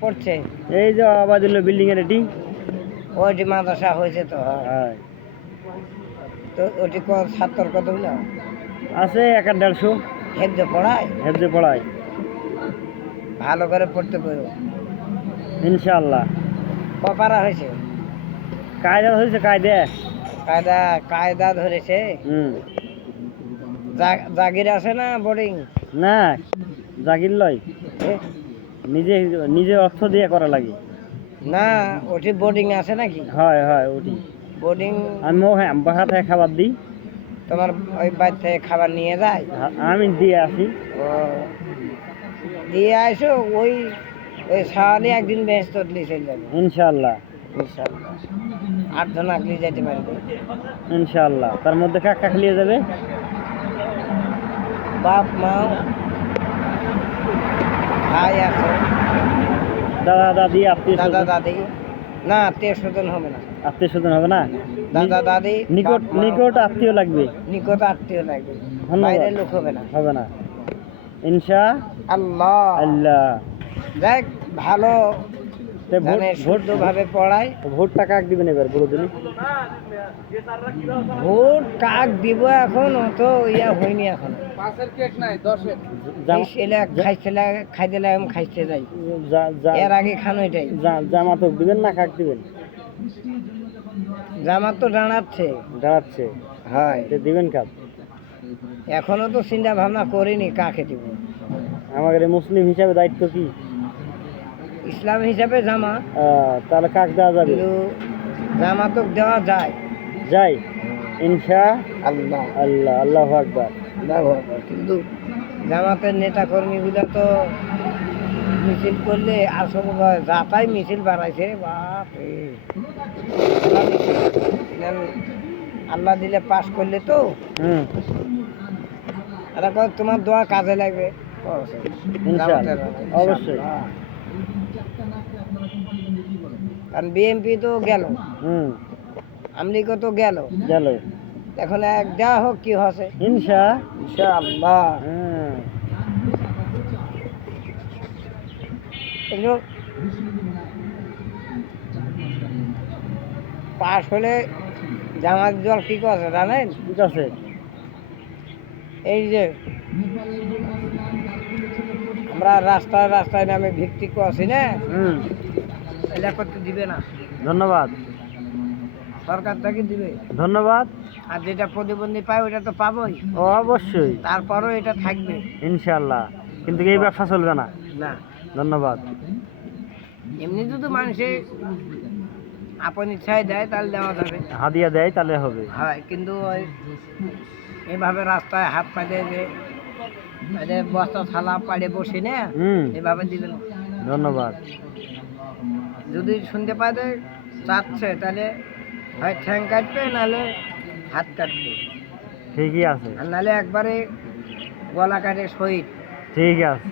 পড়ছে এই যে আবাদুল্লাহ বিল্ডিং এর এটি ওইটি মাদ্রাসা হয়েছে তো হ্যাঁ তো ওটি ছাত্র কতগুলো আছে 1-150 হেফজে পড়ায় হেফজে পড়ায় ভালো করে পড়তে পারো ইনশাআল্লাহ। কপারা হয়েছে কায়দা হয়েছে কায়দা কায়দা কায়দা ধরেছে জাগির আছে না বোর্ডিং না জাগির লয় নিজে নিজে অর্থ দিয়ে করা লাগে না ওটি বোর্ডিং আছে নাকি হয় হয় ওটি বোর্ডিং আমিও হ্যাঁ বাসা থেকে খাবার দিই তোমার ওই বাড়ি থেকে খাবার নিয়ে যায় আমি দিয়ে আসি ও দিয়ে আসো ওই ওই সাহালি একদিন বেশ তদলি চলে যাবে ইনশাআল্লাহ ইনশাআল্লাহ 8 জন আগলি যেতে পারবে ইনশাআল্লাহ। তার মধ্যে কাকা খেলিয়ে যাবে বাপ মা ভাই আছে দাদা দাদি আত্মীয় দাদা স্বজন দাদি না আত্মীয় স্বজন হবে না আত্মীয় স্বজন হবে না দাদা দাদি নিকট বাপ মা, নিকট আত্মীয় লাগবে নিকট আত্মীয় লাগবে ধন্যবাদ। বাইরের লোক হবে না হবে না ইনশা আল্লাহ আল্লাহ। দেখ ভালো তে ভোট মানে ভোট শুদ্ধভাবে পড়ায় ভোটটা কাক দিবেন এবার বলে দিলি ভোট কাক দিব এখন অত ইয়া হয়নি এখন খাইতে লাগে খাইতে যাই এর আগে খানো এটাই জামাতক দিবেন না কাক দিবেন জামাত তো দাঁড়াচ্ছে দাঁড়াচ্ছে হয় দিবেন কাক এখনো তো চিন্তা ভাবনা করিনি কাকে দিব আমাদের মুসলিম হিসাবে দায়িত্ব কি ইসলাম হিসাবে জামা তাহলে কাক দেওয়া যাবে কিন্তু জামাতক দেওয়া যায় যাই ইনশা আল্লাহ আল্লাহ আল্লাহু আকবার কিন্তু জামাতের নেতা কর্মীগুলো তো মিছিল করলে আসলে যাতাই মিছিল বাড়াইছে বাপ রে। আল্লাহ দিলে পাস করলে তো এটা কয় তোমার দোয়া কাজে লাগবে ইনশাআল্লাহ অবশ্যই কারণ বিএনপি তো গেল আমলিগও তো গেল গেল এখন এক যা হোক কি হসে ইনশাআল্লাহ এগুলো পাস হলে জামাত দল কি করছে জানেন ঠিক আছে এই যে আমরা রাস্তায় রাস্তায় নামে ভিত্তি করছি না এটা করতে দিবে না ধন্যবাদ সরকার থেকে দিবে ধন্যবাদ আর যেটা প্রতিবন্ধী পায় ওটা তো পাবোই ও অবশ্যই তারপরও এটা থাকবে ইনশাআল্লাহ কিন্তু এই ব্যবসা চলবে না না ধন্যবাদ এমনি যদি মানুষে আপন ইচ্ছায় দেয় তাহলে দেওয়া যাবে হাদিয়া দেয় তাহলে হবে হয় কিন্তু ওই এভাবে রাস্তায় হাত পাড়ে যে বস্তা থালা পাড়ে বসে না এভাবে দিবেন ধন্যবাদ যদি শুনতে পারে চাচ্ছে তাহলে হয় ঠ্যাং কাটবে নাহলে হাত কাটবে ঠিকই আছে আর নাহলে একবারে গলা কাটে শহীদ ঠিক আছে